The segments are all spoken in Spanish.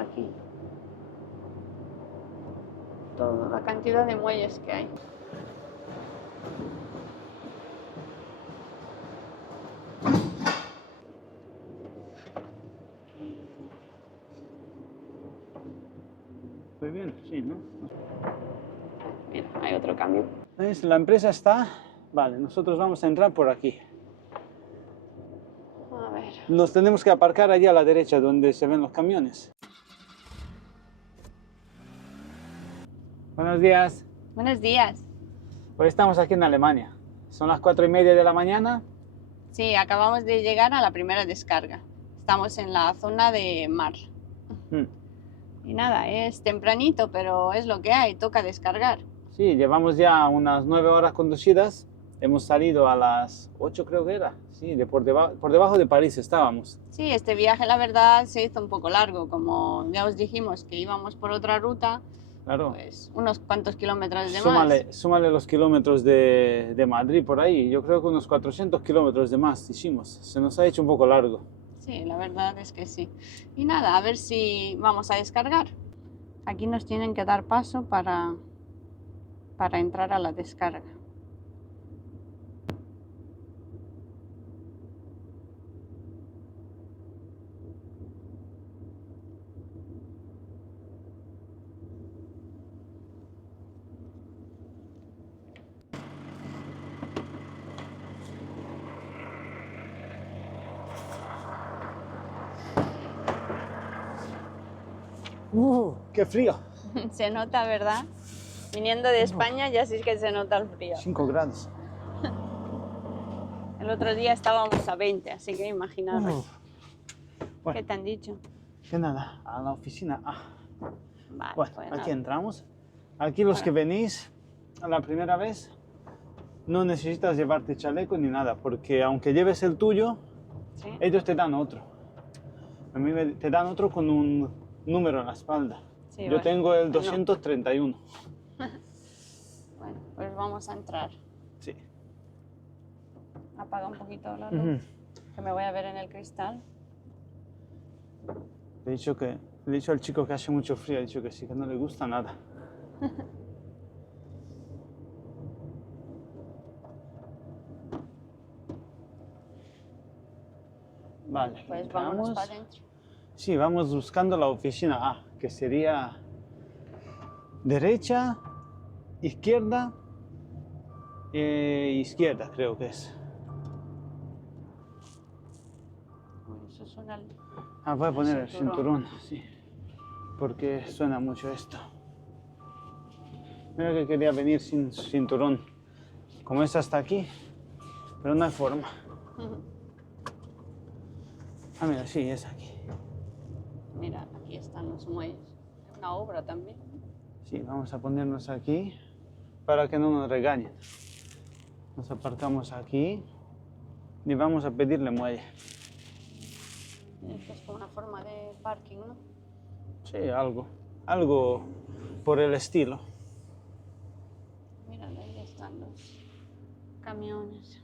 de aquí. Toda la cantidad de muelles que hay. Muy bien, sí, ¿no? Mira, hay otro cambio. ¿Ves? La empresa está... Vale, nosotros vamos a entrar por aquí. A ver. Nos tenemos que aparcar allí a la derecha donde se ven los camiones. Buenos días. Buenos días. Hoy estamos aquí en Alemania. Son las 4:30 de la mañana. Sí, acabamos de llegar a la primera descarga. Estamos en la zona de mar. Y nada, es tempranito, pero es lo que hay, toca descargar. Sí, llevamos ya unas 9 horas conducidas. Hemos salido a las 8, creo que era. Sí, por debajo de París estábamos. Sí, este viaje la verdad se hizo un poco largo, como ya os dijimos que íbamos por otra ruta, Claro. pues unos cuantos kilómetros de más. Súmale los kilómetros de Madrid por ahí. Yo creo que unos 400 kilómetros de más hicimos. Se nos ha hecho un poco largo. Sí, la verdad es que sí. Y nada, a ver si vamos a descargar. Aquí nos tienen que dar paso para entrar a la descarga. ¡Qué frío! Se nota, ¿verdad? Viniendo de España ya sí que se nota el frío. 5 grados. El otro día estábamos a 20, así que imaginaros. Bueno, ¿Qué te han dicho? que nada, a la oficina. Vale, Bueno, pues aquí nada. entramos. Aquí los que venís a la primera vez no necesitas llevarte chaleco ni nada, porque aunque lleves el tuyo, ¿Sí? ellos te dan otro. Te dan otro con un número en la espalda. Sí, Yo bueno. tengo el No. 231. Bueno, pues vamos a entrar. Sí. Apaga un poquito la luz, que me voy a ver en el cristal. Le he dicho al chico que hace mucho frío, ha dicho que sí, que no le gusta nada. Vale, Pues entramos. vámonos para adentro. Sí, vamos buscando la oficina A, que sería derecha, izquierda, izquierda creo que es. Eso suena el... Voy a poner el cinturón. cinturón, sí, porque suena mucho esto. Mira que quería venir sin cinturón, como es hasta aquí, pero no hay forma. Mira, sí, es aquí. Mira, aquí están los muelles. Es una obra también. Sí, vamos a ponernos aquí para que no nos regañen. Nos aparcamos aquí y vamos a pedirle muelle. Esto es como una forma de parking, ¿no? Sí, algo por el estilo. Mira, ahí están los camiones.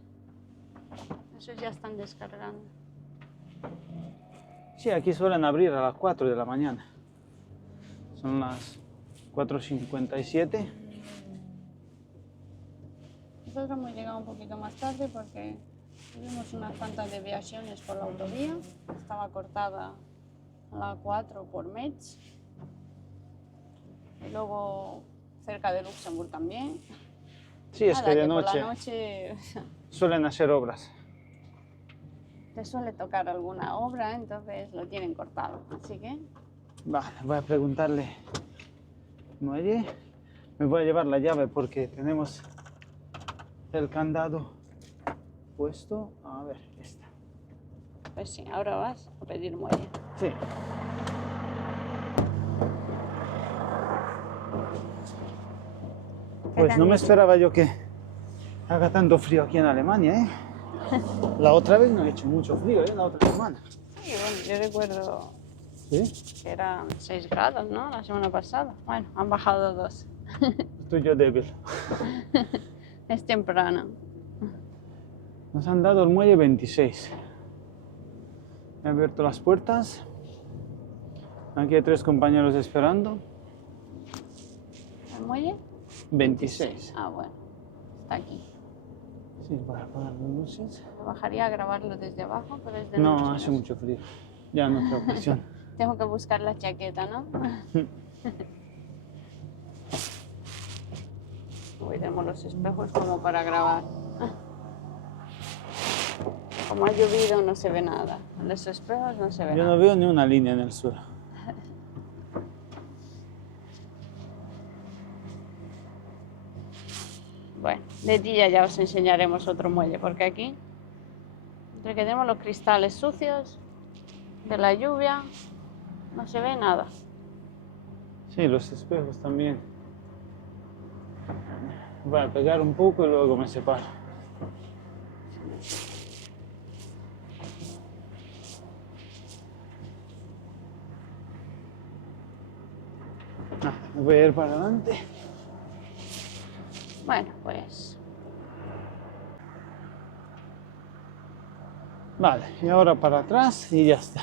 Esos ya están descargando. Sí, aquí suelen abrir a las 4 de la mañana. Son las 4:57. Nosotros hemos llegado un poquito más tarde porque tuvimos unas cuantas desviaciones por la autovía. Estaba cortada a la 4 por Metz. Y luego cerca de Luxemburgo también. Sí, es Nada, que de por la noche noche suelen hacer obras. te suele tocar alguna obra, entonces lo tienen cortado. Así que Vale, voy a preguntarle muelle. Me voy a llevar la llave porque tenemos el candado puesto. A ver, esta. pues sí, ahora vas a pedir muelle. Sí. Pues no me esperaba yo que haga tanto frío aquí en Alemania, ¿eh? La otra vez no ha hecho mucho frío, ¿eh? La otra semana. Sí, bueno, yo recuerdo ¿Sí? que eran 6 grados, ¿no? La semana pasada. Bueno, han bajado 2. Estoy yo débil. Es temprano. Nos han dado el muelle 26. He abierto las puertas Aquí hay 3 compañeros esperando. ¿El muelle? 26. Ah, bueno. Está aquí. Sí, para apagar las luces. Me bajaría a grabarlo desde abajo, pero es de No, noche, hace sé. mucho frío. Ya no otra ocasión. Tengo que buscar la chaqueta, ¿no? Uy, tenemos los espejos como para grabar. Como ha llovido no se ve nada. En los espejos no se ve Yo nada. no veo ni una línea en el suelo. Bueno, de día ya os enseñaremos otro muelle, porque aquí, entre que tenemos los cristales sucios de la lluvia, no se ve nada. Sí, los espejos también. Voy a pegar un poco y luego me separo. Me voy a ir para adelante. Bueno, pues Vale, y ahora para atrás y ya está.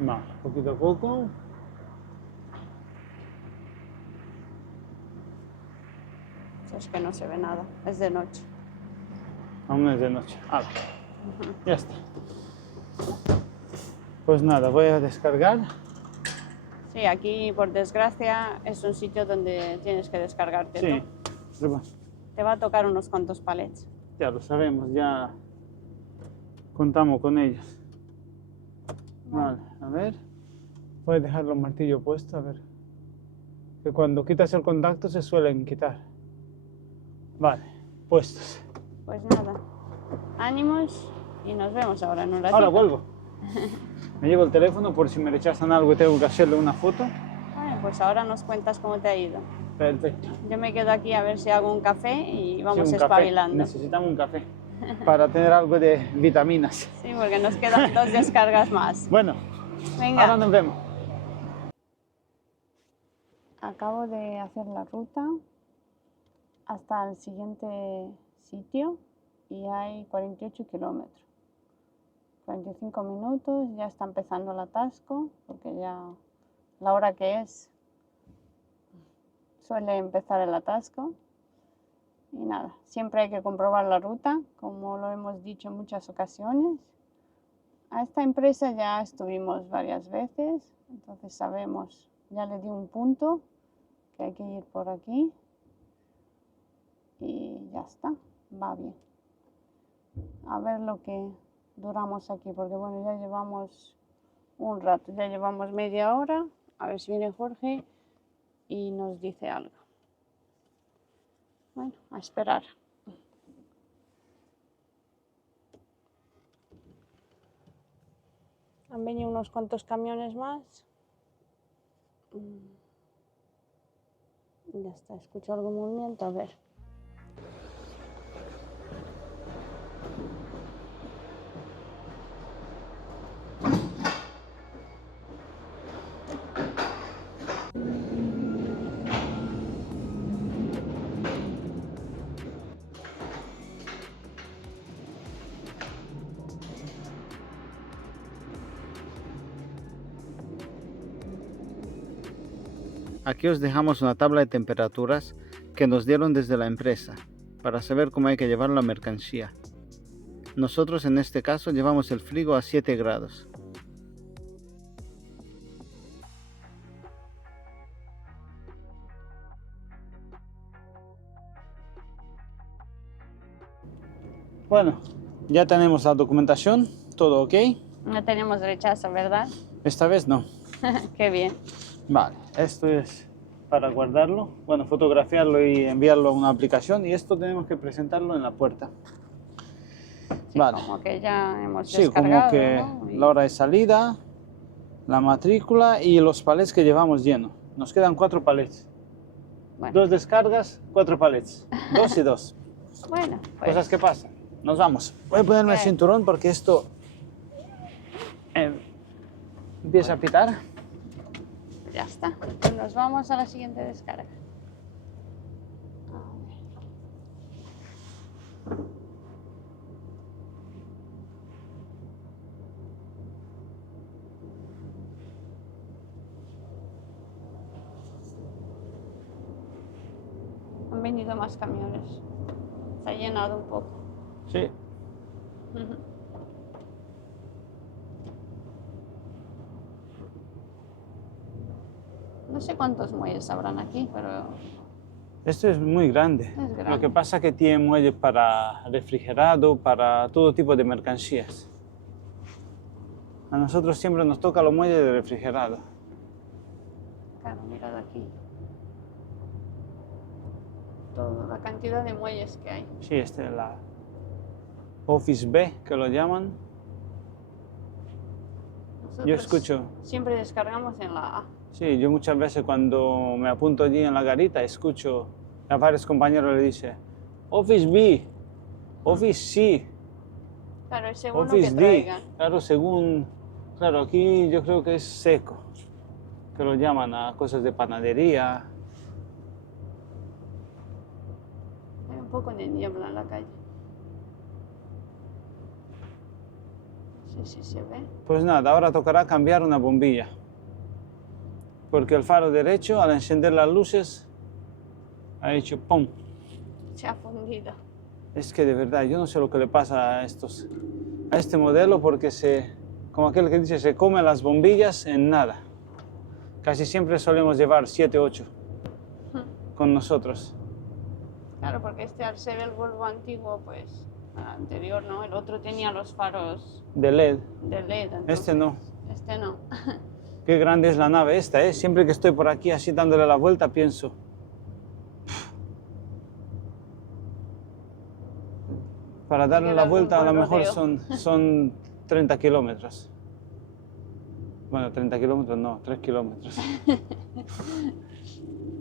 Vale, poquito a poco. es que no se ve nada, es de noche. Aún es de noche. Ya está. Pues nada, voy a descargar. Sí, aquí por desgracia es un sitio donde tienes que descargarte Sí, todo. pero bueno, Te va a tocar unos cuantos palets. ya lo sabemos, ya contamos con ellos. Vale, a ver. Voy a dejar los martillos puestos, a ver. Que cuando quitas el contacto se suelen quitar. Vale, puestos. Pues nada, ánimos y nos vemos ahora en un ratito. Ahora vuelvo. Me llevo el teléfono por si me rechazan algo y tengo que hacerle una foto. Bueno, pues ahora nos cuentas cómo te ha ido. Perfecto. Yo me quedo aquí a ver si hago un café y vamos Sí, un café. espabilando. Necesitamos un café para tener algo de vitaminas. Sí, porque nos quedan 2 descargas más. Bueno, Venga. ahora nos vemos. Acabo de hacer la ruta hasta el siguiente sitio y hay 48 kilómetros. 45 minutos, ya está empezando el atasco, porque ya la hora que es suele empezar el atasco. Y nada, siempre hay que comprobar la ruta, como lo hemos dicho en muchas ocasiones. A esta empresa ya estuvimos varias veces, entonces sabemos, ya le di un punto, que hay que ir por aquí. Y ya está, va bien. A ver lo que duramos aquí, porque bueno, ya llevamos un rato, ya llevamos media hora. A ver si viene Jorge y nos dice algo. Bueno, a esperar. Han venido unos cuantos camiones más. Ya está, escucho algún movimiento, a ver. Aquí os dejamos una tabla de temperaturas que nos dieron desde la empresa para saber cómo hay que llevar la mercancía. Nosotros en este caso llevamos el frigo a 7 grados. Bueno, ya tenemos la documentación, todo ok. No tenemos rechazo, ¿verdad? Esta vez no. Qué bien. Vale, esto es para guardarlo, bueno, fotografiarlo y enviarlo a una aplicación, y esto tenemos que presentarlo en la puerta. Sí, vale. Como que ya hemos Sí, descargado, como que ¿no? la hora de salida, la matrícula y los palets que llevamos lleno. Nos quedan 4 palets. Bueno. 2 descargas, 4 palets. 2 y 2. Bueno, pues Cosas que pasan. Nos vamos. Voy a ponerme el cinturón porque esto empieza a pitar. ya está. Pues nos vamos a la siguiente descarga. A ver. venido más camiones. Se ha llenado un poco. Sí. No sé cuántos muelles habrán aquí, pero Esto es muy grande. es Lo que grande. pasa es que tiene muelles para refrigerado, para todo tipo de mercancías. A nosotros siempre nos toca los muelles de refrigerado. Claro, mirad aquí. Toda la cantidad de muelles que hay. Sí, este es la Office B, que lo llaman. Nosotros Yo escucho, siempre descargamos en la A. sí, yo muchas veces cuando me apunto allí en la garita, escucho a varios compañeros le dice Office B, Office C, Claro, es según lo que Office D. traigan. Claro, según, claro, aquí yo creo que es seco, que lo llaman a cosas de panadería. Hay un poco de niebla en la calle. No sé si se ve. Pues nada, ahora tocará cambiar una bombilla. Porque el faro derecho, al encender las luces, ha hecho ¡pum! Se ha fundido. Es que de verdad, yo no sé lo que le pasa a este modelo, porque como aquel que dice, se come las bombillas en nada. Casi siempre solemos llevar 7, 8 con nosotros. Claro, porque al ser el Volvo antiguo, pues, anterior, ¿no? El otro tenía los faros De LED. de LED. Entonces, Este no. Este no. Qué grande es la nave esta, ¿eh? Siempre que estoy por aquí así dándole la vuelta, pienso. Para darle que la darle vuelta un a lo buen mejor rodeo. son 30 kilómetros. Bueno, 30 kilómetros no, 3 kilómetros.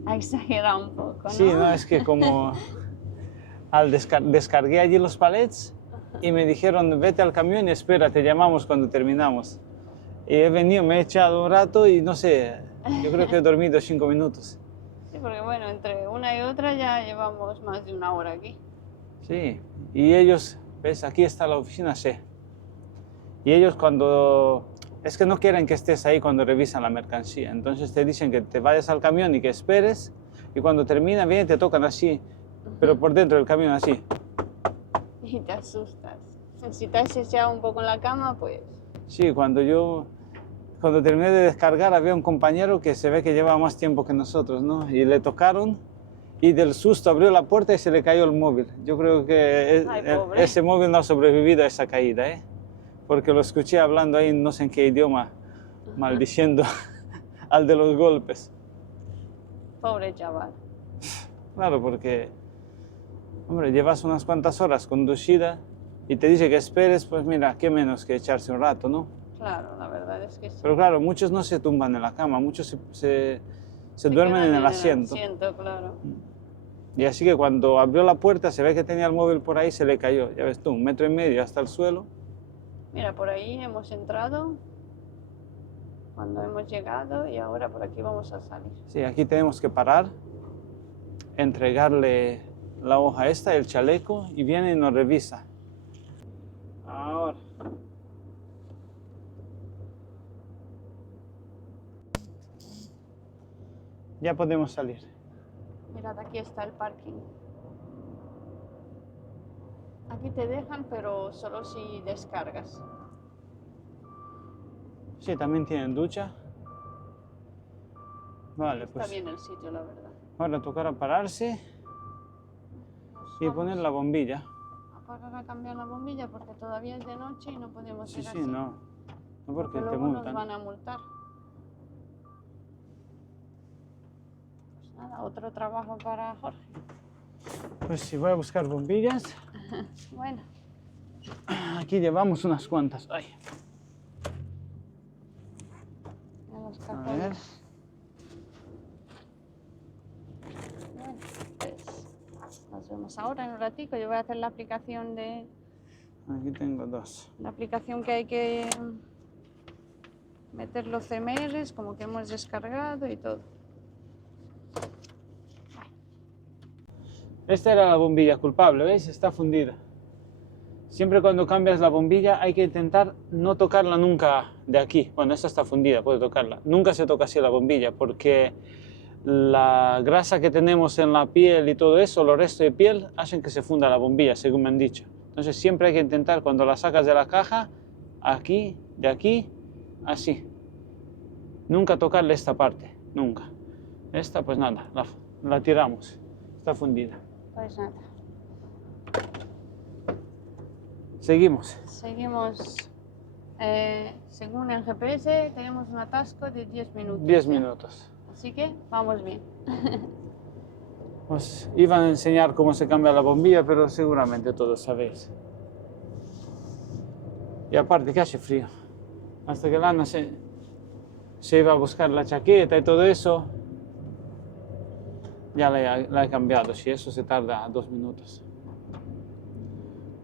Ha exagerado un poco, ¿no? Sí, no, es que como descargué allí los palets y me dijeron, vete al camión y espera, te llamamos cuando terminamos. Y he venido, me he echado un rato y no sé, yo creo que he dormido 5 minutos. Sí, porque bueno, entre una y otra ya llevamos más de una hora aquí. Sí, y ellos, ves, aquí está la oficina C. Y ellos cuando, es que no quieren que estés ahí cuando revisan la mercancía. Entonces te dicen que te vayas al camión y que esperes. Y cuando termina, vienen y te tocan así, pero por dentro del camión así. Y te asustas. Si te has echado un poco en la cama, pues... Sí, cuando terminé de descargar había un compañero que se ve que lleva más tiempo que nosotros, ¿no? Y le tocaron y del susto abrió la puerta y se le cayó el móvil. Yo creo que Ay, pobre. ese móvil no ha sobrevivido a esa caída, ¿eh? Porque lo escuché hablando ahí no sé en qué idioma, maldiciendo al de los golpes. Pobre chaval. Claro, porque, hombre, llevas unas cuantas horas conducida y te dice que esperes, pues mira, qué menos que echarse un rato, ¿no? Claro, la verdad es que sí. Pero claro, muchos no se tumban en la cama, muchos se Se duermen quedan en el asiento. claro. Y así que cuando abrió la puerta se ve que tenía el móvil por ahí, se le cayó, ya ves tú, 1,5 metros hasta el suelo. Mira, por ahí hemos entrado cuando hemos llegado y ahora por aquí vamos a salir. Sí, aquí tenemos que parar, entregarle la hoja esta, el chaleco, y viene y nos revisa. Ahora. Ya podemos salir. Mirad, aquí está el parking. Aquí te dejan, pero solo si descargas. Sí, también tienen ducha. Vale, Está pues bien el sitio, la verdad. ahora tocará pararse y poner la bombilla. A parar a cambiar la bombilla porque todavía es de noche y no podemos Sí, ir sí, así. no porque te Luego nos multan. van a multar. Pues nada, otro trabajo para Jorge. Pues sí, voy a buscar bombillas. Bueno, Aquí llevamos unas cuantas. Ay, en los a ver. cajones. Bueno, pues nos vemos ahora en un ratico. Yo voy a hacer la aplicación Aquí tengo 2. la aplicación que hay que meter los CMRs, como que hemos descargado y todo. Esta era la bombilla culpable, ¿veis? Está fundida. Siempre cuando cambias la bombilla hay que intentar no tocarla nunca de aquí. Bueno, esta está fundida, puede tocarla. Nunca se toca así la bombilla porque la grasa que tenemos en la piel y todo eso, los restos de piel, hacen que se funda la bombilla, según me han dicho. Entonces siempre hay que intentar, cuando la sacas de la caja, aquí, de aquí, así. Nunca tocarle esta parte, nunca. Esta, pues nada, la tiramos, está fundida. Pues nada. Seguimos. Seguimos. Según el GPS, tenemos un atasco de 10 minutos. 10 minutos. Así que vamos bien. Os iban a enseñar cómo se cambia la bombilla, pero seguramente todos sabéis. Y aparte que hace frío. Hasta que Lana se iba a buscar la chaqueta y todo eso, ya la he cambiado. Si eso se tarda 2 minutos.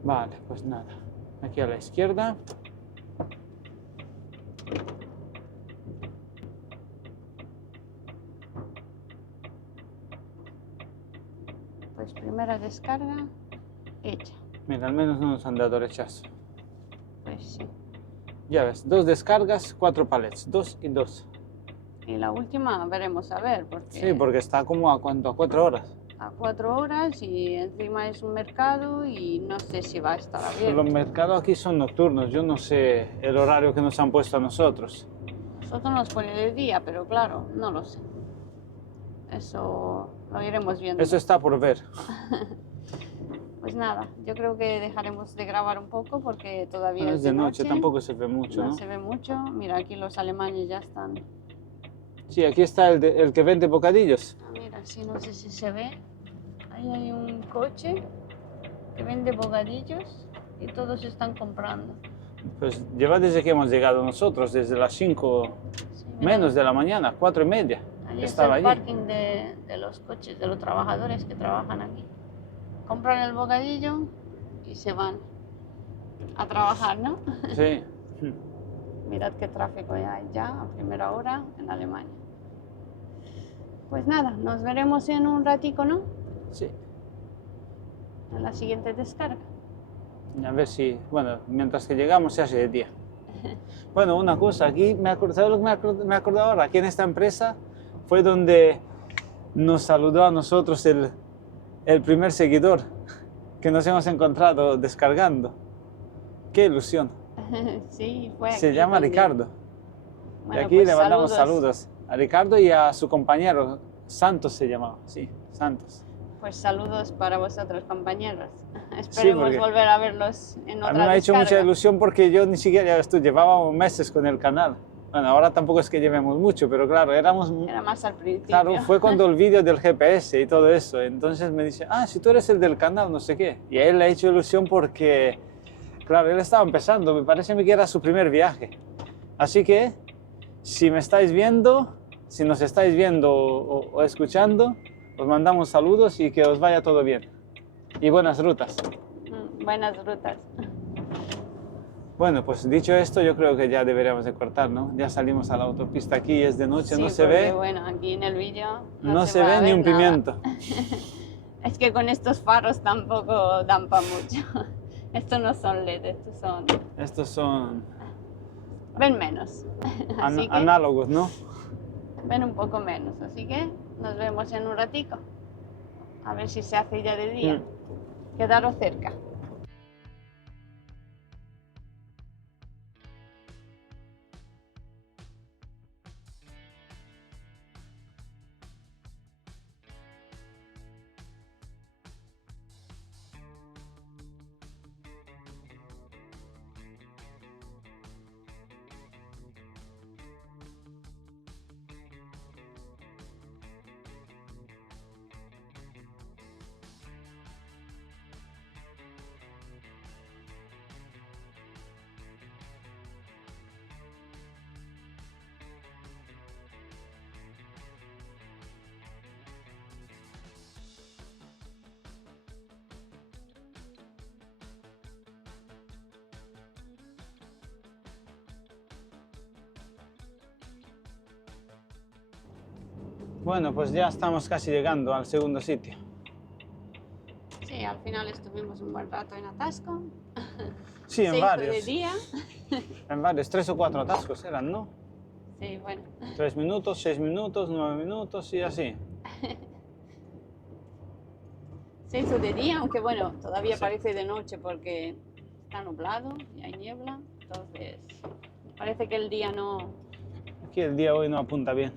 Vale, pues nada. Aquí a la izquierda. Pues primera descarga hecha. Mira, al menos no nos han dado rechazo. Pues sí. Ya ves, 2 descargas, 4 palets, 2 y 2. Y la última veremos a ver, porque Sí, porque está como a cuánto, a 4 horas. a 4 horas y encima es un mercado y no sé si va a estar abierto. Los mercados aquí son nocturnos, yo no sé el horario que nos han puesto a nosotros. Nosotros nos pone de día, pero claro, no lo sé. Eso lo iremos viendo. Eso está por ver. Pues nada, yo creo que dejaremos de grabar un poco porque todavía No es es de noche, tampoco se ve mucho, no ¿no? se ve mucho. Mira, aquí los alemanes ya están. Sí, aquí está el que vende bocadillos. Ah, mira, sí, no sé si se ve. Ahí hay un coche que vende bocadillos y todos están comprando. Pues lleva desde que hemos llegado nosotros, desde las 5 Sí, mira, menos de la mañana, 4:30. ahí Estaba está el allí. parking de los coches, de los trabajadores que trabajan aquí. Compran el bocadillo y se van a trabajar, ¿no? Sí. Mirad qué tráfico hay ya a primera hora en Alemania. Pues nada, nos veremos en un ratico, ¿no? Sí. En la siguiente descarga. A ver si, bueno, mientras que llegamos se hace de día. Bueno, una cosa, aquí, ¿sabes lo que me acordé ahora? Aquí en esta empresa fue donde nos saludó a nosotros el primer seguidor que nos hemos encontrado descargando. ¡Qué ilusión! Sí, fue aquí Se llama donde- Ricardo. Bueno, y aquí pues le mandamos saludos a Ricardo y a su compañero, Santos se llamaba, sí, Santos. Pues saludos para vosotros, compañeros. Esperemos porque volver a verlos en otra A mí me ha hecho descarga. mucha ilusión porque yo ni siquiera, ya ves tú, llevábamos meses con el canal. Bueno, ahora tampoco es que llevemos mucho, pero claro, éramos... Era más al principio. Claro, fue cuando el vídeo del GPS y todo eso. Entonces me dice, ah, si tú eres el del canal, no sé qué. Y a él le ha hecho ilusión porque, claro, él estaba empezando, me parece a mí que era su primer viaje. Así que, si me estáis viendo, si nos estáis viendo o escuchando, os mandamos saludos y que os vaya todo bien. Y buenas rutas. Buenas rutas. Bueno, pues dicho esto, yo creo que ya deberíamos de cortar, ¿no? Ya salimos a la autopista aquí, es de noche, Sí, no se porque, ve, bueno, aquí en el vídeo no se va ve a ni ver un nada. pimiento. Es que con estos faros tampoco dan para mucho. Estos no son LED, estos son... Estos son Ven menos. Así que análogos, ¿no? ven un poco menos. Así que nos vemos en un ratico. A ver si se hace ya de día. Quedaros cerca. Bueno, pues ya estamos casi llegando al segundo sitio. Sí, al final estuvimos un buen rato en atasco. Sí, Se en hizo varios. de día. En varios, 3 o 4 atascos eran, ¿no? Sí, bueno. 3 minutos, 6 minutos, 9 minutos y así. Se hizo de día, aunque bueno, todavía Sí. parece de noche porque está nublado y hay niebla. Entonces, parece que el día no... Aquí el día hoy no apunta bien.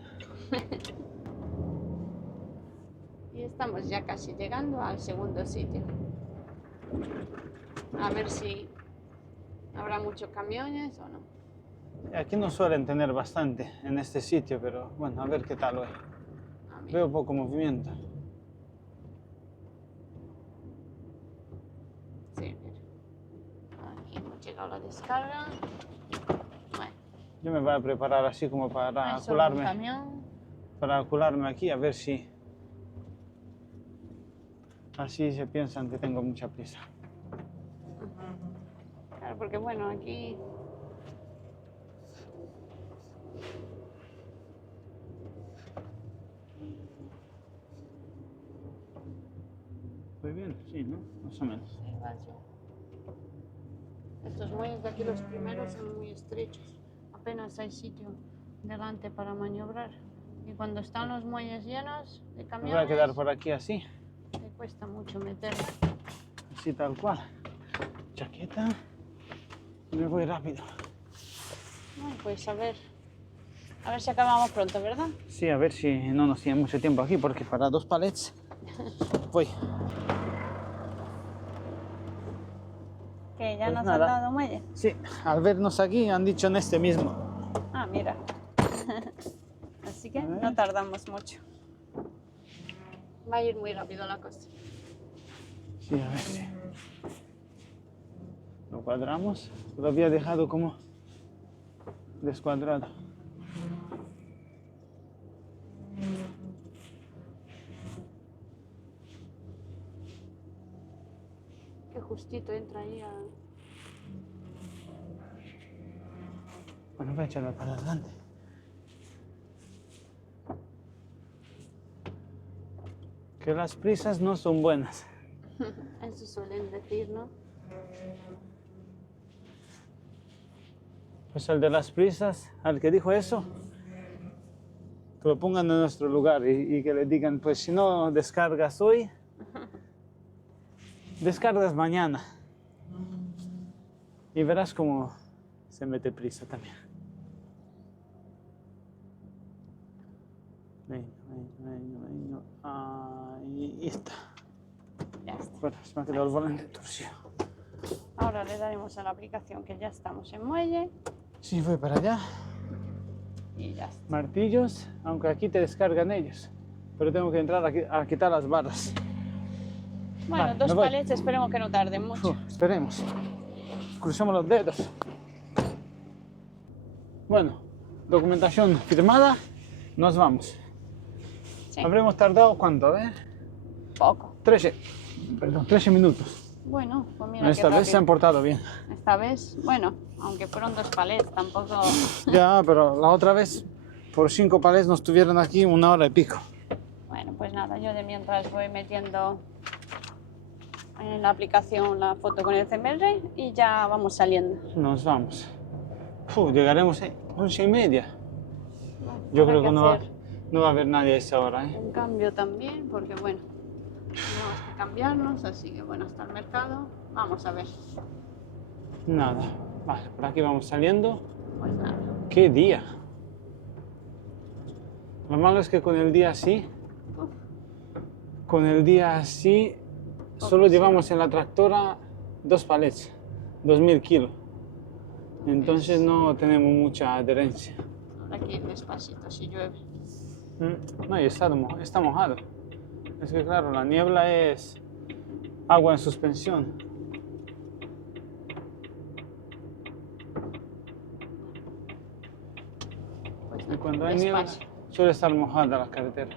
Y estamos ya casi llegando al segundo sitio. A ver si habrá muchos camiones o no. Aquí no suelen tener bastante en este sitio, pero bueno, a ver qué tal hoy. A mí. Veo poco movimiento. Sí, mira. Aquí hemos llegado a la descarga. Bueno, Yo me voy a preparar así como para hay solo un colarme, camión. aquí, a ver si así se piensan que tengo mucha prisa. Claro, porque bueno, aquí... Muy bien, sí, ¿no? Más o menos. Sí, vas yo. Estos muelles de aquí, los primeros, son muy estrechos. Apenas hay sitio delante para maniobrar. Y cuando están los muelles llenos de Me camiones, voy a quedar por aquí así, te cuesta mucho meter. así tal cual. Chaqueta y me voy rápido. Bueno, pues a ver si acabamos pronto, ¿verdad? Sí, a ver si no nos tiene mucho tiempo aquí, porque para 2 palets voy. Que ya Pues nos nada. han dado muelle. Sí, al vernos aquí han dicho en este mismo. Ah, mira. Así que A ver. no tardamos mucho. Va a ir muy rápido la cosa. Sí, a ver si lo cuadramos. Lo había dejado como descuadrado. Que justito entra ahí a... Bueno, voy a echarlo para adelante. Que las prisas no son buenas. Eso suelen decir, ¿no? Pues el de las prisas, al que dijo eso, que lo pongan en nuestro lugar y que le digan, pues si no descargas hoy, descargas mañana. Y verás cómo se mete prisa también. Venga, venga, venga, venga. Ahí está. Ya está. Bueno, se me ha quedado el volante torcido. Ahora le daremos a la aplicación que ya estamos en muelle Sí, voy para allá. y ya está. Martillos, aunque aquí te descargan ellos. Pero tengo que entrar a quitar las barras. Bueno, Vale, 2 me voy. palets, esperemos que no tarden mucho. Esperemos. Crucemos los dedos. Bueno, documentación firmada. Nos vamos. Sí, Habremos tardado, ¿cuánto? A ver. poco. 13 minutos. Bueno, pues mira Esta qué vez se han rápido. portado bien. Esta vez, bueno, aunque fueron 2 palets, tampoco... Ya, pero la otra vez, por 5 palés nos tuvieron aquí 1 hora y pico. Bueno, pues nada, yo de mientras voy metiendo en la aplicación la foto con el CMR y ya vamos saliendo. Nos vamos. Llegaremos a 11:30. Yo Habrá creo que no va, hacer no va a haber nadie a esa hora, ¿eh? un cambio también, porque bueno, tenemos que cambiarnos, así que bueno, hasta el mercado, vamos a ver. Nada. Vale, por aquí vamos saliendo. Pues nada, ¡Qué día! Lo malo es que con el día así, uf, solo sí. llevamos en la tractora 2 palets, 2000 kilos. Entonces no tenemos mucha adherencia. habrá que ir despacito si llueve. No, y está mojado. Es que claro, la niebla es agua en suspensión. Pues Y nada, cuando hay niebla despacio. suele estar mojada la carretera.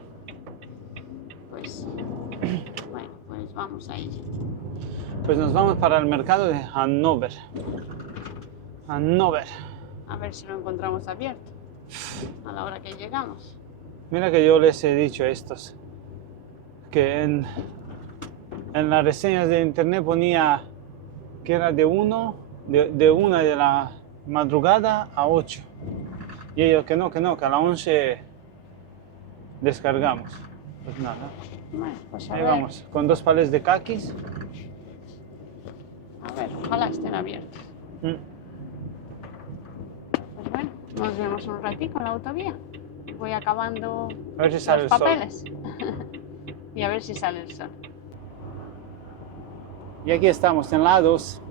Pues bueno, pues vamos a ir. Pues nos vamos para el mercado de Hannover. Hannover. A ver si lo encontramos abierto a la hora que llegamos. Mira que yo les he dicho a estos que en las reseñas de internet ponía que era de 1 de la madrugada a 8. Y ellos que no, que a las 11 descargamos. Pues nada, Bueno, pues a ahí ver. vamos, con 2 palés de caquis. A ver, ojalá estén abiertos. Mm. Pues bueno, nos vemos un ratito en la autovía. Voy acabando A ver si sale los el sol. papeles. Y a ver si sale el sol. Y aquí estamos en la A2.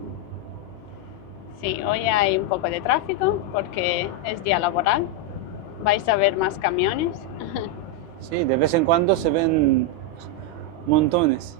Sí, hoy hay un poco de tráfico porque es día laboral. Vais a ver más camiones. Sí, de vez en cuando se ven montones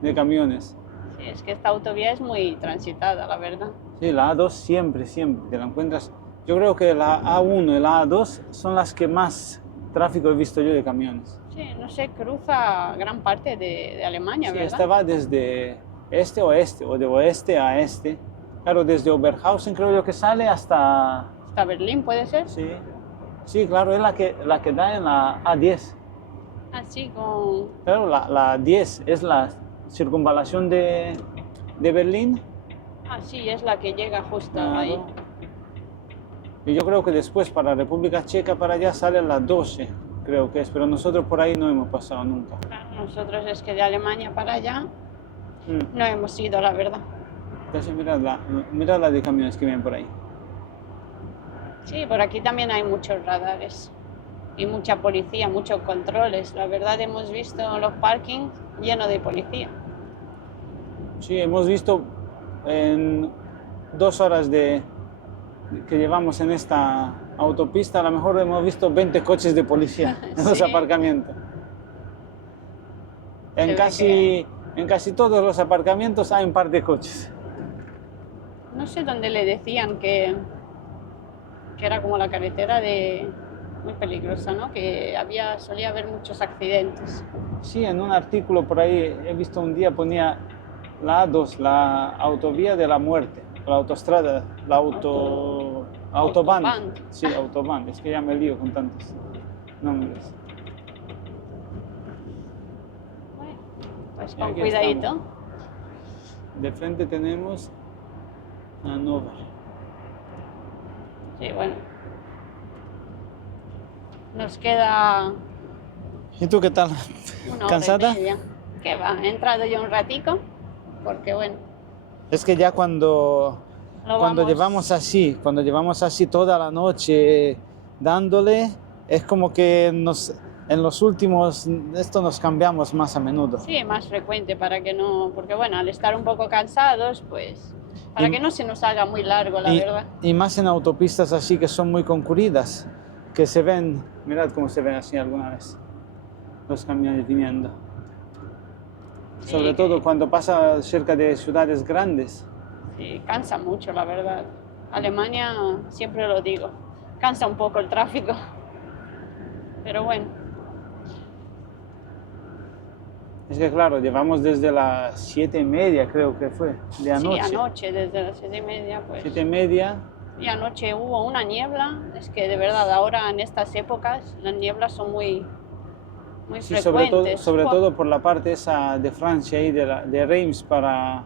de camiones. Sí, es que esta autovía es muy transitada, la verdad. Sí, la A2 siempre te la encuentras. Yo creo que la A1 y la A2 son las que más tráfico he visto yo de camiones. Sí, no sé, cruza gran parte de Alemania, Sí, ¿verdad? esta va desde este a oeste o de oeste a este. Claro, desde Oberhausen creo yo que sale hasta... Hasta Berlín, ¿puede ser? Sí, sí, claro, es la que da en la A10. Así con... Claro, la 10 es la circunvalación de Berlín. Ah, sí, es la que llega justo Claro. ahí. Y yo creo que después para República Checa para allá sale la 12, creo que es, pero nosotros por ahí no hemos pasado nunca. Claro, nosotros es que de Alemania para allá Mm. no hemos ido, la verdad. Entonces mira la de camiones que vienen por ahí. Sí, por aquí también hay muchos radares y mucha policía, muchos controles. La verdad hemos visto los parkings llenos de policía. Sí, hemos visto en 2 horas que llevamos en esta autopista, a lo mejor hemos visto 20 coches de policía en los Sí. aparcamientos. Se ve En casi todos los aparcamientos hay un par de coches. No sé dónde le decían que era como la carretera muy peligrosa, ¿no? Que solía haber muchos accidentes. Sí, en un artículo por ahí he visto un día ponía la A2, la autovía de la muerte, la autostrada, la autobahn. Autobahn. Sí, autobahn, es que ya me lío con tantos nombres. Bueno, pues Y con aquí cuidadito. estamos. De frente tenemos Hannover. Sí, bueno. Nos queda ¿Y tú qué tal? una hora ¿Cansada? y media. Que va, he entrado yo un ratico, porque bueno, Es que ya cuando vamos- cuando llevamos así toda la noche dándole, es como que en los últimos, esto nos cambiamos más a menudo. Sí, más frecuente para que no, porque bueno, al estar un poco cansados, pues, para Y- que no se nos haga muy largo, la verdad. Y más en autopistas así que son muy concurridas, que se ven, mirad cómo se ven así alguna vez, los camiones viniendo. Sí, Sobre todo cuando pasa cerca de ciudades grandes. Sí, cansa mucho, la verdad. Alemania, siempre lo digo, cansa un poco el tráfico. Pero bueno, Es que claro, llevamos desde las 7:30, creo que fue, de anoche. sí, anoche, desde las 7:30, pues. 7:30. Y anoche hubo una niebla, es que de verdad ahora en estas épocas las nieblas son muy Sí, frecuentes. sobre todo por la parte esa de Francia y de Reims para...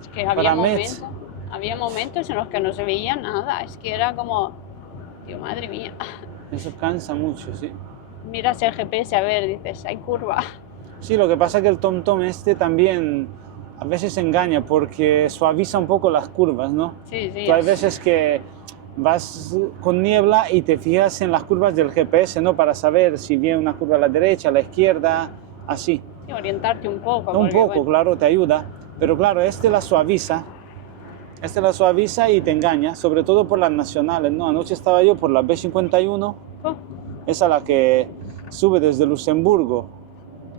Es que para Metz. había momentos en los que no se veía nada, es que era como, tío, madre mía, Eso cansa mucho, sí. miras el GPS a ver, dices, hay curva. Sí, lo que pasa es que el TomTom este también a veces engaña porque suaviza un poco las curvas, ¿no? Sí, sí. Tú hay veces que vas con niebla y te fijas en las curvas del GPS, ¿no? Para saber si viene una curva a la derecha, a la izquierda, así. Sí, orientarte un poco. Un porque, poco, bueno, claro, te ayuda, pero claro, este la suaviza y te engaña, sobre todo por las nacionales, ¿no? Anoche estaba yo por la B51, oh, esa la que sube desde Luxemburgo,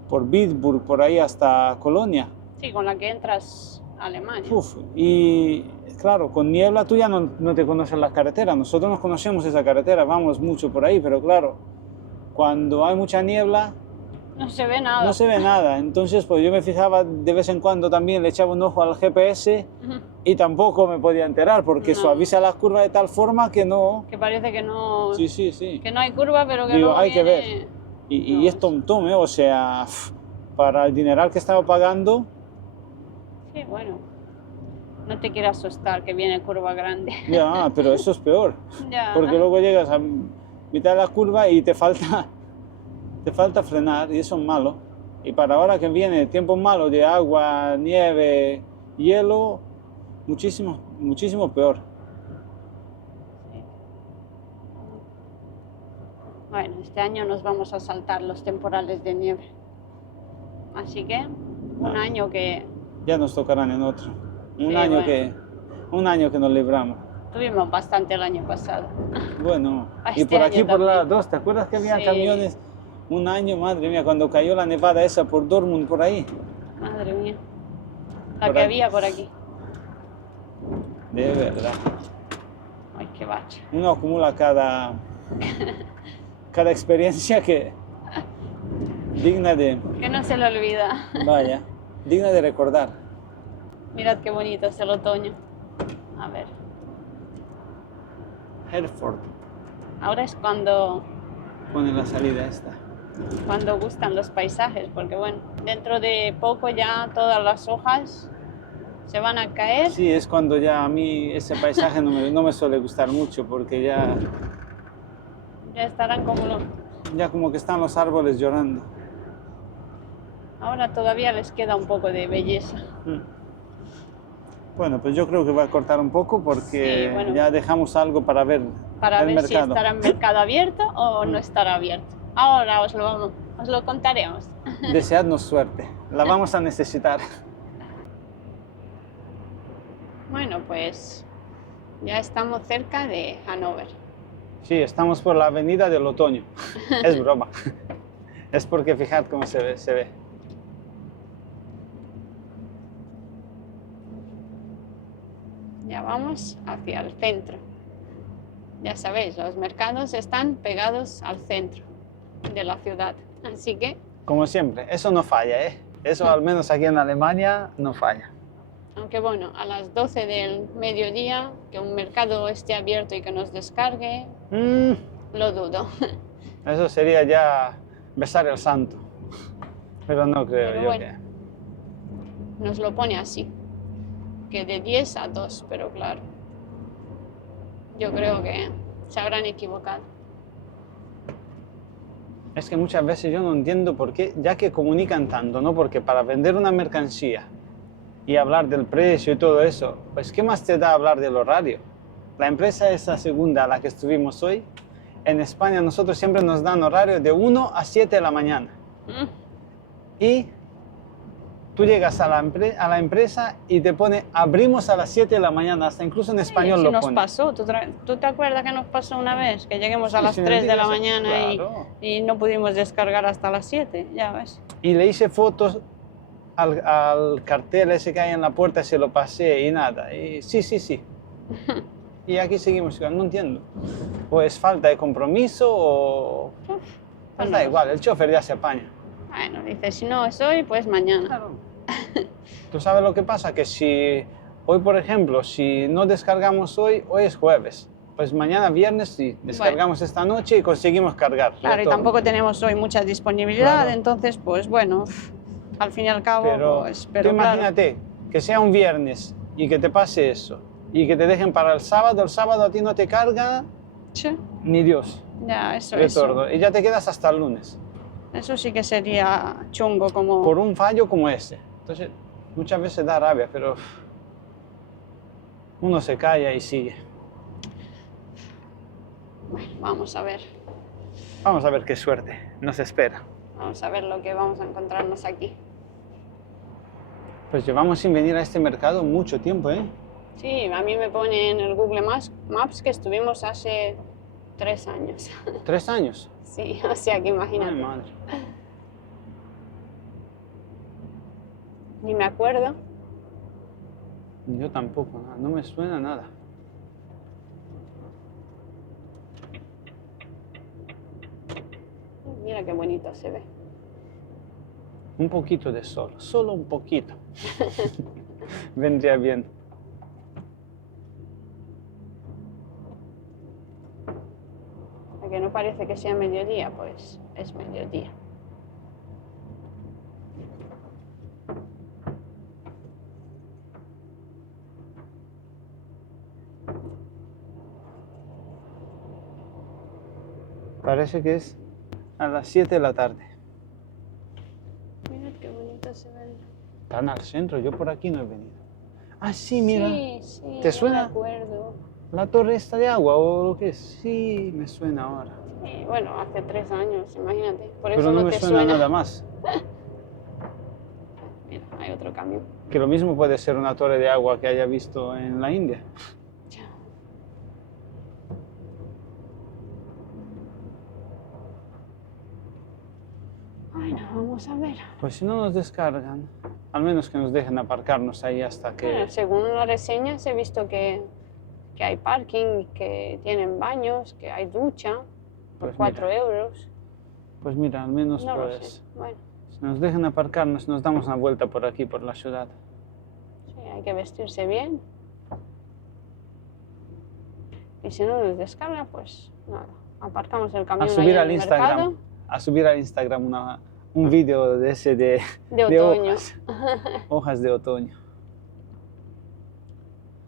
por Bitburg, por ahí hasta Colonia. sí, con la que entras a Alemania. Uf, y claro, con niebla tú ya no te conoces la carretera, nosotros nos conocemos esa carretera, vamos mucho por ahí, pero claro, cuando hay mucha niebla No se ve nada. no se ve nada, entonces pues yo me fijaba de vez en cuando también, le echaba un ojo al GPS Ujú. y tampoco me podía enterar porque No. suaviza las curvas de tal forma que no... Que parece que no, Sí, sí, sí. que no hay curva, pero que Digo, luego hay que ver. viene... Y No, es TomTom, ¿eh? O sea, para el dineral que estaba pagando, Sí, bueno. No te quiero asustar que viene curva grande. Ya, pero eso es peor. Ya. Porque luego llegas a mitad de la curva y te falta frenar y eso es malo. Y para ahora que viene tiempo malo de agua, nieve, hielo, muchísimo, muchísimo peor. Sí. Bueno, este año nos vamos a saltar los temporales de nieve. Así que un año que Ya nos tocarán en otro. Sí, bueno. Un año que nos libramos. tuvimos bastante el año pasado. Bueno, y Este por aquí año por la también. 2, ¿te acuerdas que había Sí. camiones? Un año, madre mía, cuando cayó la nevada esa por Dortmund, por ahí. Madre mía. La Por que ahí. había por aquí. De verdad. Ay, qué bache. Uno acumula cada experiencia que digna de, Que no se le olvida. vaya, digna de recordar. Mirad qué bonito es el otoño. A ver. Hereford Ahora es cuando pone la salida esta. gustan los paisajes, porque bueno, dentro de poco ya todas las hojas se van a caer. Sí, es cuando ya a mí ese paisaje no me suele gustar mucho porque ya estarán como que están los árboles llorando. Ahora todavía les queda un poco de belleza. Bueno, pues yo creo que va a cortar un poco porque Sí, bueno. ya dejamos algo para ver Para el ver mercado. si estará el mercado abierto o no estará abierto. Ahora os lo contaremos. Deseadnos suerte, la vamos a necesitar. Bueno, pues ya estamos cerca de Hannover. Sí, estamos por la avenida del otoño. Es broma. Es porque fijad cómo se ve. Ya vamos hacia el centro. Ya sabéis, los mercados están pegados al centro de la ciudad. Así que, Como siempre, eso no falla, ¿eh? Eso al menos aquí en Alemania no falla. aunque bueno, a las 12 del mediodía, que un mercado esté abierto y que nos descargue, lo dudo. Eso sería ya besar el santo. Pero no creo Pero yo bueno. Nos lo pone así, que de 10 a 2, pero claro, yo creo que se habrán equivocado. Es que muchas veces yo no entiendo por qué, ya que comunican tanto, ¿no? Porque para vender una mercancía y hablar del precio y todo eso, pues ¿qué más te da hablar del horario? La empresa esa segunda a la que estuvimos hoy, en España nosotros siempre nos dan horario de 1 a 7 de la mañana. Y tú llegas a la empresa y te pone abrimos a las 7 de la mañana, hasta incluso en español Sí, lo nos pone. pasó. ¿Tú te acuerdas que nos pasó una vez? Que lleguemos a las Sí, 3 de la eso, mañana claro. y no pudimos descargar hasta las 7, ya ves. Y le hice fotos al cartel ese que hay en la puerta, se lo pasé y nada. Y sí. Y aquí seguimos, no entiendo. O es falta de compromiso o... Pues da igual, el chofer ya se apaña. Bueno, dice, si no es hoy, pues mañana. Claro. ¿Tú sabes lo que pasa? Que si hoy, por ejemplo, si no descargamos hoy es jueves. Pues mañana viernes sí, descargamos esta noche y conseguimos cargar. Claro, y todo. tampoco tenemos hoy mucha disponibilidad, Claro. entonces, pues bueno, al fin y al cabo, Pero, pues, tú imagínate que sea un viernes y que te pase eso y que te dejen para el sábado a ti no te carga Sí, ni Dios. ya, eso. Retorno. Y ya te quedas hasta el lunes. Eso sí que sería chungo como... Por un fallo como ese. Entonces, muchas veces da rabia, pero uno se calla y sigue. Bueno, vamos a ver. Vamos a ver qué suerte nos espera. Vamos a ver lo que vamos a encontrarnos aquí. Pues llevamos sin venir a este mercado mucho tiempo, ¿eh? Sí, a mí me pone en el Google Maps que estuvimos hace 3 años. 3 años. Sí, o sea que imagínate. Ay, madre. Ni me acuerdo. Yo tampoco, no me suena nada. Mira qué bonito se ve. Un poquito de sol, solo un poquito. Vendría bien. Que no parece que sea mediodía, pues es mediodía. Parece que es a las 7 de la tarde. Mirad qué bonito se ve. Tan al centro, yo por aquí no he venido. Ah, sí, mira. Sí, sí, ¿Te ya suena? me acuerdo. ¿La torre esta de agua o lo que es? Sí, me suena ahora. Sí, bueno, hace 3 años, imagínate. Por eso Pero no no me te suena nada más. Mira, hay otro camión. Que lo mismo puede ser una torre de agua que haya visto en la India. Ya. Bueno, vamos a ver. Pues si no nos descargan, al menos que nos dejen aparcarnos ahí hasta que... Bueno, según las reseñas he visto que hay parking, que tienen baños, que hay ducha por Pues 4 mira. euros. Pues mira, al menos No lo pues... sé. Bueno, Si nos dejan aparcarnos, nos damos una vuelta por aquí, por la ciudad. sí, hay que vestirse bien. Y si no nos descarga, pues nada. Aparcamos el camión A ahí subir en al el Instagram, mercado a subir al Instagram un vídeo de ese de de otoño. hojas de otoño.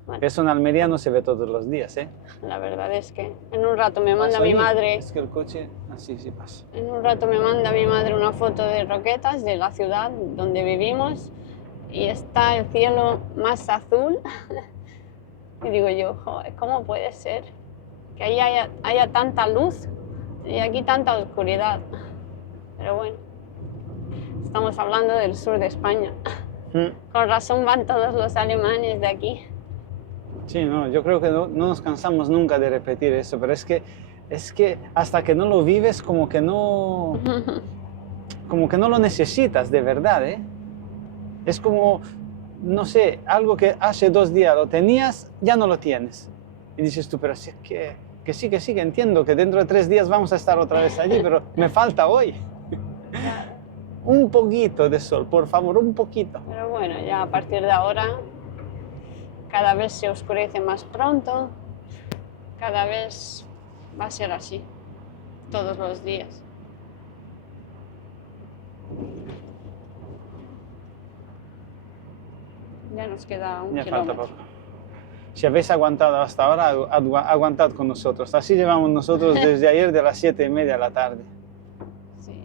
Bueno. Eso en Almería no se ve todos los días, ¿eh? La verdad es que en un rato me manda Paso mi allí, madre, Es que el coche así sí pasa. en un rato me manda mi madre una foto de Roquetas, de la ciudad donde vivimos, y está el cielo más azul. Y digo yo, joder, ¿cómo puede ser que ahí haya tanta luz y aquí tanta oscuridad? Pero bueno, estamos hablando del sur de España. Con razón van todos los alemanes de aquí. Sí, no, yo creo que no nos cansamos nunca de repetir eso, pero es que hasta que no lo vives como que no lo necesitas de verdad, ¿eh? Es como, no sé, algo que hace 2 días lo tenías, ya no lo tienes. Y dices tú, pero sí, que sí, que entiendo que dentro de 3 días vamos a estar otra vez allí, pero me falta hoy. Un poquito de sol, por favor, un poquito. Pero bueno, ya a partir de ahora cada vez se oscurece más pronto, cada vez va a ser así, todos los días. Ya nos queda un Ya falta kilómetro. poco. Si habéis aguantado hasta ahora, aguantad con nosotros. Así llevamos nosotros desde ayer de las 7:30 de la tarde. Sí.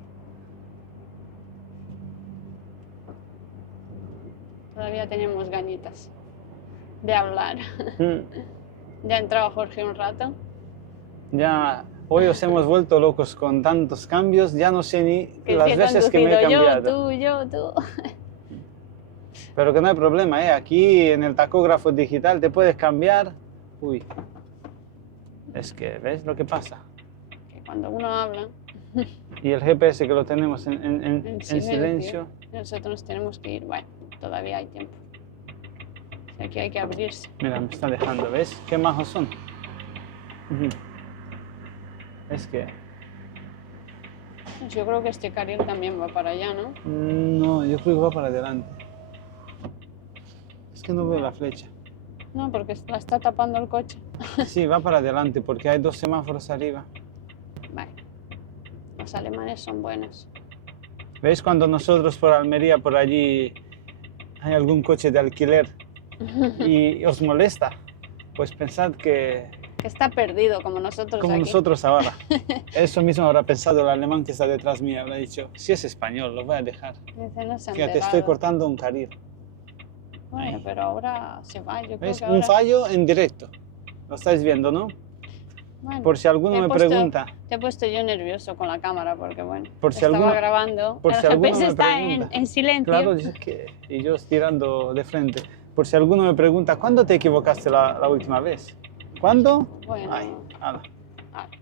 Todavía tenemos ganitas de hablar. Ya ha entrado Jorge un rato. Ya hoy os hemos vuelto locos con tantos cambios, ya no sé ni las he veces que me he conducido cambiado. yo, tú. Pero que no hay problema, ¿eh? Aquí en el tacógrafo digital te puedes cambiar. Uy, es que, ¿ves lo que pasa? Que cuando uno habla Y el GPS que lo tenemos en en silencio. nosotros tenemos que ir. Bueno, todavía hay tiempo. O sea, aquí hay que abrirse. Mira, me está dejando, ¿ves? Qué majos son. Ujú. Es que... Yo creo que este carril también va para allá, ¿no? No, yo creo que va para adelante. Es que no veo la flecha. No, porque la está tapando el coche. Sí, va para adelante porque hay 2 semáforos arriba. Vale. Los alemanes son buenos. ¿Veis cuando nosotros por Almería, por allí, hay algún coche de alquiler y os molesta? Pues pensad que, Que está perdido, como nosotros como aquí. nosotros ahora. Eso mismo habrá pensado el alemán que está detrás mío. Habrá dicho, si es español, lo voy a dejar. Dice, no se ha Fíjate, estoy enterado. cortando un carril. Bueno, pero ahora se va. Yo creo ¿Ves? que Un ahora... fallo en directo. Lo estáis viendo, ¿no? Bueno, Por si alguno te he me puesto- pregunta. Te he puesto yo nervioso con la cámara porque, bueno, Por si estaba alguno- grabando. por El si alguno GPS me está pregunta. en silencio. Claro, dice que... Y yo tirando de frente. Por si alguno me pregunta, ¿cuándo te equivocaste la última vez? ¿Cuándo? Bueno, Ay, ala.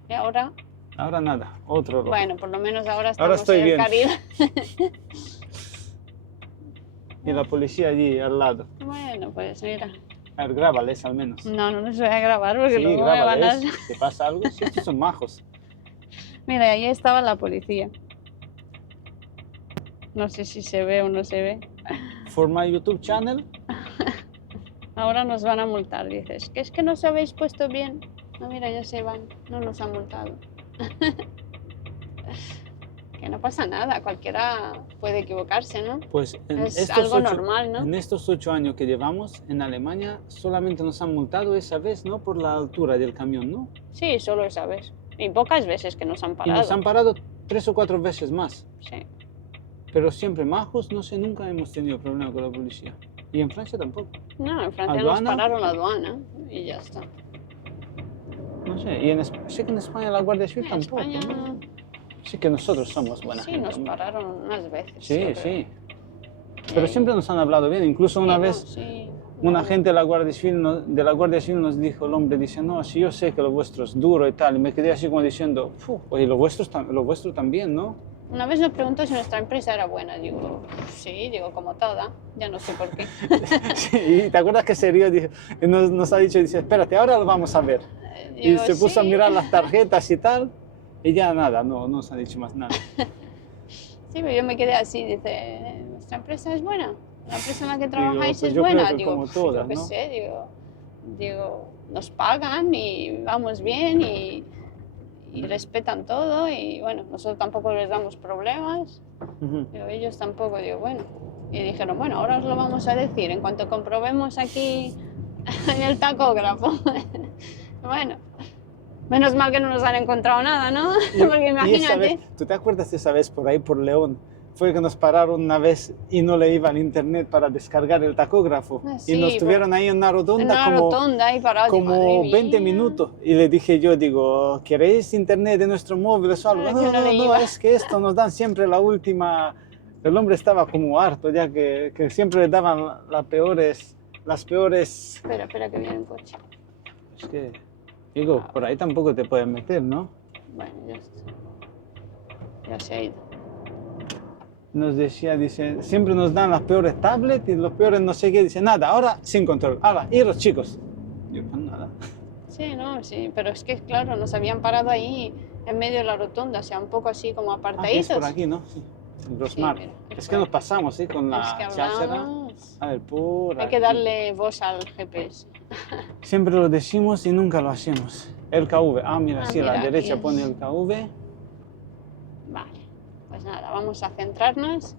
y ahora, Ahora nada, otro rojo. bueno, por lo menos ahora Ahora estamos estoy en el bien. carril. Y la policía allí al lado. Bueno, pues mira. A ver, grábales al menos. No les voy a grabar porque Sí, luego me van a... grábales. Si pasa algo, sí, estos son majos. Mira, ahí estaba la policía. No sé si se ve o no se ve. For my YouTube channel, Ahora nos van a multar, dices. Que es que no os habéis puesto bien. No, mira, ya se van. No nos han multado. Que no pasa nada, cualquiera puede equivocarse, ¿no? pues Es algo normal, ¿no? en estos 8 años que llevamos en Alemania, solamente nos han multado esa vez, ¿no? Por la altura del camión, ¿no? Sí, solo esa vez. Y pocas veces que nos han Y parado. nos han parado 3 o 4 veces más. Sí. Pero siempre majos, no sé, nunca hemos tenido problema con la policía. Y en Francia tampoco. No, en Francia ¿Aduana? nos pararon la aduana y ya está. No sé, y sé que en España la Guardia Civil En tampoco. España ¿no? Sí que nosotros somos buena sí gente. nos hombre. pararon unas veces. Sí, yo creo. sí. Pero siempre nos han hablado bien. Incluso Sí, una no, vez sí, un no. agente de la Guardia Civil nos dijo, el hombre dice, no, si yo sé que lo vuestro es duro y tal. Y me quedé así como diciendo, oye, lo vuestro también, ¿no? Una vez nos preguntó si nuestra empresa era buena. Digo, sí, digo, como toda. Ya no sé por qué. Sí, y te acuerdas que se rió y nos ha dicho, dice, espérate, ahora lo vamos a ver. Y Digo, se puso a sí. mirar las tarjetas y tal. Y ya nada, no nos ha dicho más nada. Sí, pero yo me quedé así, dice, ¿nuestra empresa es buena? ¿La empresa en la que trabajáis pues es yo creo buena? que Digo, como todas, yo qué ¿no? sé, digo, nos pagan y vamos bien y respetan todo y bueno, nosotros tampoco les damos problemas, Ujú. digo, ellos tampoco, digo, bueno. Y dijeron, bueno, ahora os lo vamos a decir en cuanto comprobemos aquí en el tacógrafo. Bueno, menos mal que no nos han encontrado nada, ¿no? Porque Y esa vez, imagínate. ¿tú te acuerdas de esa vez por ahí, por León? Fue que nos pararon una vez y no le iba al internet para descargar el tacógrafo. Ah, Y nos sí, tuvieron ahí en una En rotonda una como, rotonda ahí parado, digo, como madre 20 mía. minutos. Y le dije yo, digo, ¿queréis internet de nuestro móvil o algo? Claro que no le No, iba. es que esto nos dan siempre la última... El hombre estaba como harto ya que siempre le daban las peores... Espera, que viene un coche. Es que, digo, por ahí tampoco te pueden meter, ¿no? Bueno, ya está. Ya se ha ido. Nos decía, dice, siempre nos dan las peores tablets y los peores no sé qué. Dice, nada, ahora sin control. Ahora, iros chicos. Yo, pues nada. Sí, no, sí, pero es que, claro, nos habían parado ahí en medio de la rotonda, o sea, un poco así como Ah, que es apartaditos. por aquí, ¿no? Sí. En los Sí, mar. mira, es Es por que nos aquí. pasamos, ¿sí? Con Es que la cháchara. hablamos. A ver, por Hay que aquí. darle voz al GPS. Siempre lo decimos y nunca lo hacemos. El KV. Ah, mira, Ah, sí, a la mira, derecha aquí pone es. el KV. Vale, pues nada, vamos a centrarnos.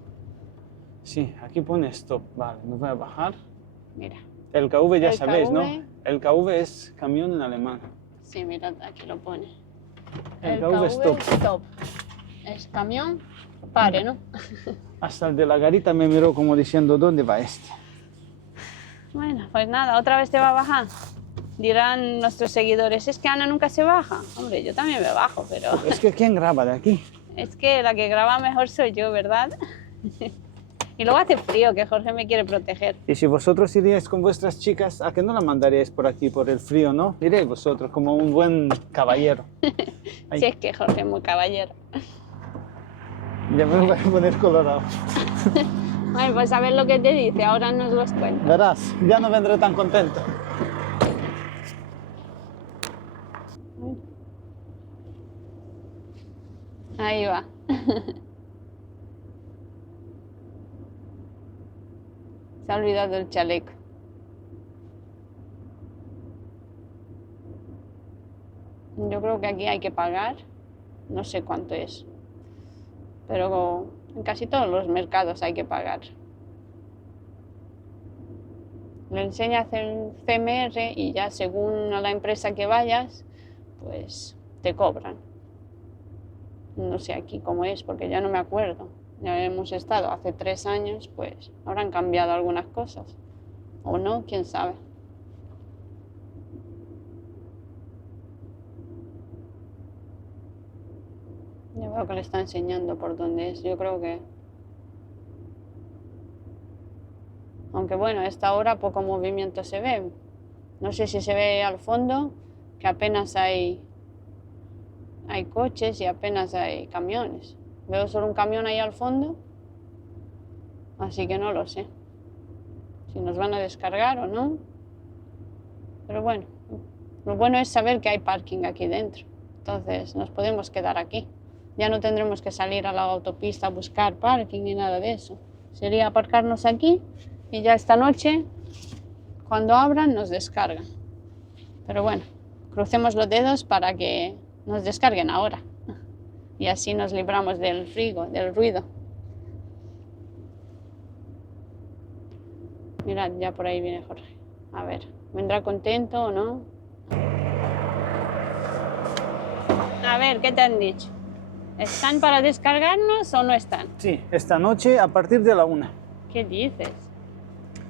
Sí, aquí pone stop. Vale, me voy a bajar. Mira, El KV ya El sabéis, ¿no? KV. El KV es camión en alemán. sí, mirad, aquí lo pone. El KV stop. stop. Es camión, pare, ¿no? Hasta el de la garita me miró como diciendo, ¿dónde va este? Bueno, pues nada, otra vez te va a bajar. Dirán nuestros seguidores, es que Ana nunca se baja. Hombre, yo también me bajo, pero Es que ¿quién graba de aquí? es que la que graba mejor soy yo, ¿verdad? Y luego hace frío, que Jorge me quiere proteger. Y si vosotros iríais con vuestras chicas, ¿a que no la mandaríais por aquí, por el frío, no? Iréis vosotros como un buen caballero. Ahí. Si es que Jorge es muy caballero. Ya me voy a poner colorado. Bueno, pues a ver lo que te dice, ahora nos los cuenta. Verás, ya no vendré tan contento. Ahí va. Se ha olvidado el chaleco. Yo creo que aquí hay que pagar, no sé cuánto es, pero en casi todos los mercados hay que pagar. Le enseñas el CMR y ya según a la empresa que vayas, pues te cobran. No sé aquí cómo es, porque ya no me acuerdo. Ya hemos estado hace 3 años, pues habrán cambiado algunas cosas. O no, quién sabe. Yo veo que le está enseñando por dónde es. Yo creo que... Aunque bueno, a esta hora poco movimiento se ve. No sé si se ve al fondo, que apenas hay coches y apenas hay camiones. Veo solo un camión ahí al fondo, así que no lo sé. Si nos van a descargar o no. Pero bueno, lo bueno es saber que hay parking aquí dentro. Entonces nos podemos quedar aquí. Ya no tendremos que salir a la autopista a buscar parking ni nada de eso. Sería aparcarnos aquí y ya esta noche, cuando abran, nos descargan. Pero bueno, crucemos los dedos para que nos descarguen ahora. Y así nos libramos del frío, del ruido. Mirad, ya por ahí viene Jorge. A ver, ¿vendrá contento o no? A ver, ¿qué te han dicho? ¿Están para descargarnos o no están? Sí, esta noche a partir de la 1. ¿Qué dices?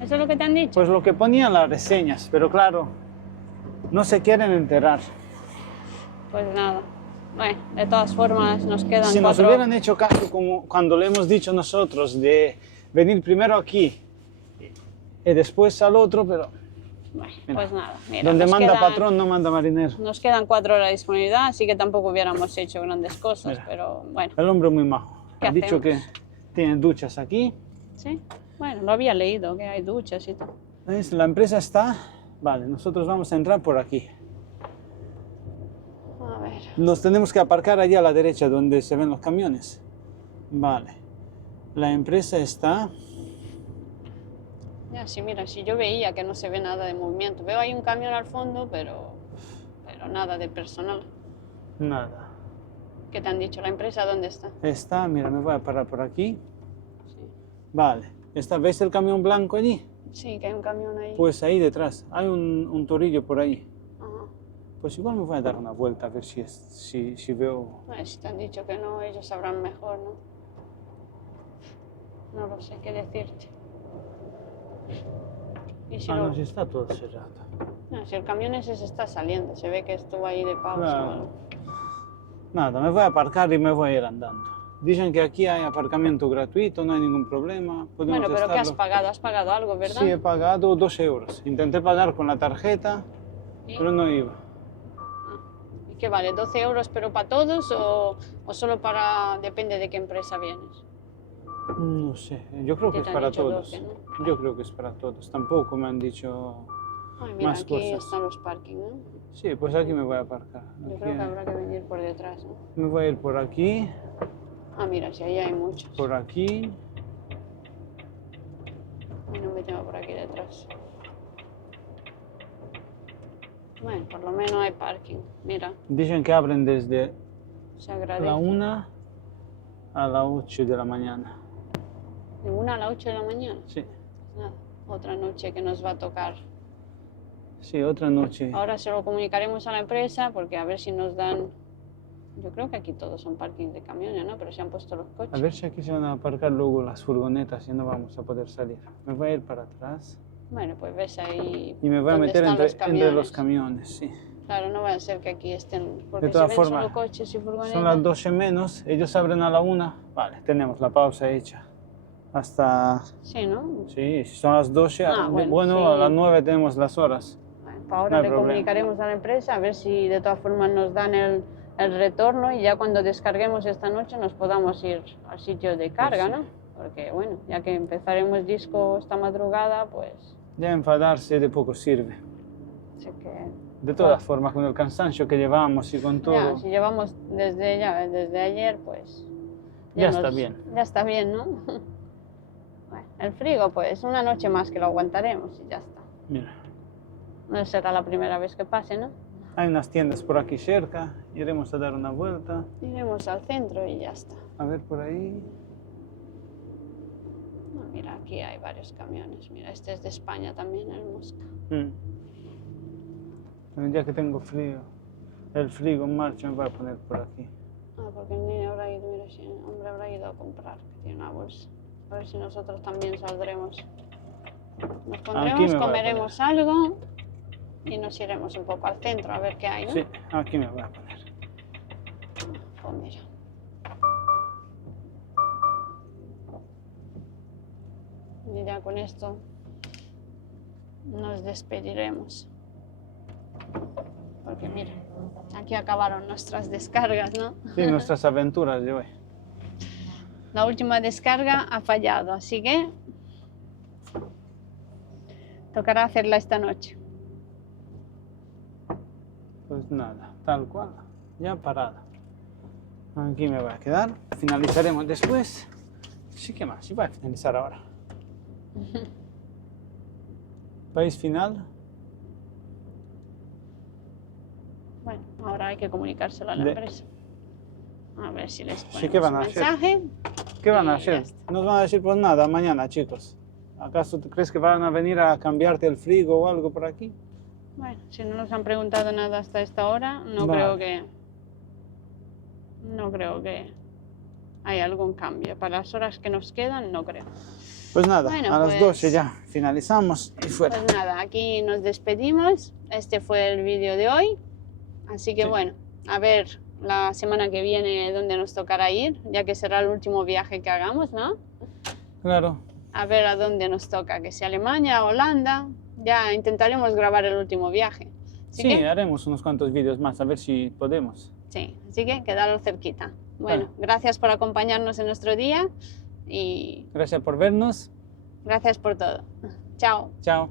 ¿Eso es lo que te han dicho? Pues lo que ponían las reseñas, pero claro, no se quieren enterar. Pues nada. Bueno, de todas formas nos quedan Si nos 4... hubieran hecho caso como cuando le hemos dicho nosotros de venir primero aquí y después al otro, pero Bueno, mira, pues nada. Mira, donde nos manda quedan- patrón no manda marinero. Nos quedan 4 horas de disponibilidad, así que tampoco hubiéramos hecho grandes cosas, Mira. pero bueno, El hombre muy majo. ¿Qué Ha dicho que hacemos? tiene duchas aquí. sí. Bueno, lo había leído, que hay duchas y todo. ¿Ves? La empresa está... Vale, nosotros vamos a entrar por aquí. A ver. Nos tenemos que aparcar allá a la derecha donde se ven los camiones. Vale. La empresa está... Ya, sí, mira, si yo veía que no se ve nada de movimiento. Veo ahí un camión al fondo, pero nada de personal. Nada. ¿Qué te han dicho? ¿La empresa dónde está? Está, mira, me voy a parar por aquí. Sí, Vale. ¿Ves el camión blanco allí? sí, que hay un camión ahí. Pues ahí detrás. Hay un torillo por ahí. Ajá. Pues igual me voy a dar una vuelta a ver si veo... Bueno, si te han dicho que no, ellos sabrán mejor, ¿no? No lo sé qué decirte. Y si, Ah, lo- no, si está todo cerrado. no, si el camión ese se está saliendo, se ve que estuvo ahí de pausa o Claro. algo. Nada, me voy a aparcar y me voy a ir andando. Dicen que aquí hay aparcamiento gratuito, no hay ningún problema. Podemos Bueno, pero ¿qué has estarlo- pagado? ¿Has pagado algo, verdad? Sí, he pagado 2 euros. Intenté pagar con la tarjeta, ¿Sí? pero no iba. ¿Y qué vale? ¿12 euros pero para todos o solo para... depende de qué empresa vienes? No sé, yo creo que ¿Qué es te han para dicho todos. 12, no? Yo creo que es para todos. Tampoco me han dicho... Ay, mira, Más aquí cosas. están los parking, ¿no? Sí, pues aquí me voy a aparcar. Yo Aquí- creo que habrá que venir por detrás, ¿no? Me voy a ir por aquí, Ah, mira, si ahí hay muchos. por aquí. Y no me tengo por aquí detrás. Bueno, por lo menos hay parking. Mira, Dicen que abren desde se agradece. la 1 a las 8 de la mañana. De 1 a las 8 de la mañana. Sí, Nada, otra noche que nos va a tocar. sí, otra noche. Ahora se lo comunicaremos a la empresa porque a ver si nos dan... Yo creo que aquí todos son parking de camiones, ¿no? Pero se han puesto los coches. A ver si aquí se van a aparcar luego las furgonetas y no vamos a poder salir. Me voy a ir para atrás Bueno, pues ves ahí y me voy a dónde meter están entre los camiones, sí. Claro, no va a ser que aquí estén... Porque todas si ven formas, solo coches y furgonetas... Son las 12 menos, ellos abren a la 1. Vale, tenemos la pausa hecha. Hasta... Sí, ¿no? Sí, si son las 12, Ah, bueno, sí. a las 9 tenemos las horas. Bueno, para ahora No hay le problema. comunicaremos a la empresa a ver si de todas formas nos dan el retorno y ya cuando descarguemos esta noche nos podamos ir al sitio de carga, Sí. ¿no? Porque bueno, ya que empezaremos disco esta madrugada, pues Ya enfadarse de poco sirve. sé que... De todas formas, con el cansancio que llevamos y con todo... Ya, si llevamos desde ayer, pues... Ya está bien. Ya está bien, ¿no? Bueno, el frigo, pues una noche más que lo aguantaremos y ya está. Mira, No será la primera vez que pase, ¿no? hay unas tiendas por aquí cerca, iremos a dar una vuelta. Iremos al centro y ya está. A ver por ahí. No, mira, aquí hay varios camiones. Mira, este es de España también, el Mosca. El día que tengo frío, el frigo en marcha me voy a poner por aquí. Ah, porque el niño habrá ido, mira, si el hombre habrá ido a comprar, que tiene una bolsa. A ver si nosotros también saldremos. Nos Aquí pondremos, me voy a comeremos algo y nos iremos un poco al centro a ver qué hay, ¿no? Sí, aquí me voy a poner. Pues mira. Y ya con esto nos despediremos. Porque mira, aquí acabaron nuestras descargas, ¿no? Sí, nuestras aventuras de hoy. La última descarga ha fallado, así que tocará hacerla esta noche. Pues nada, tal cual, ya parada. Aquí me voy a quedar, finalizaremos después. Sí, ¿qué más? Sí, voy a finalizar ahora. País final. Bueno, ahora hay que comunicárselo a la De- empresa. A ver si les ponemos Sí, ¿qué van a un hacer? mensaje. ¿Qué van a Y ya hacer? está. Nos van a decir pues nada mañana, chicos. ¿Acaso tú crees que van a venir a cambiarte el frigo o algo por aquí? Bueno, si no nos han preguntado nada hasta esta hora, no Vale. creo que... no creo que haya algún cambio. Para las horas que nos quedan, no creo. Pues nada, Bueno, a las pues- 12 ya finalizamos y fuera. Pues nada, aquí nos despedimos. Este fue el vídeo de hoy. Así que Sí. bueno, a ver la semana que viene dónde nos tocará ir, ya que será el último viaje que hagamos, ¿no? Claro, A ver a dónde nos toca, que sea Alemania, Holanda. Ya intentaremos grabar el último viaje. Así sí, que, haremos unos cuantos vídeos más, a ver si podemos. sí, así que quedaros cerquita. Bueno, Bueno. gracias por acompañarnos en nuestro día y Gracias por vernos. gracias por todo. Chao. Chao.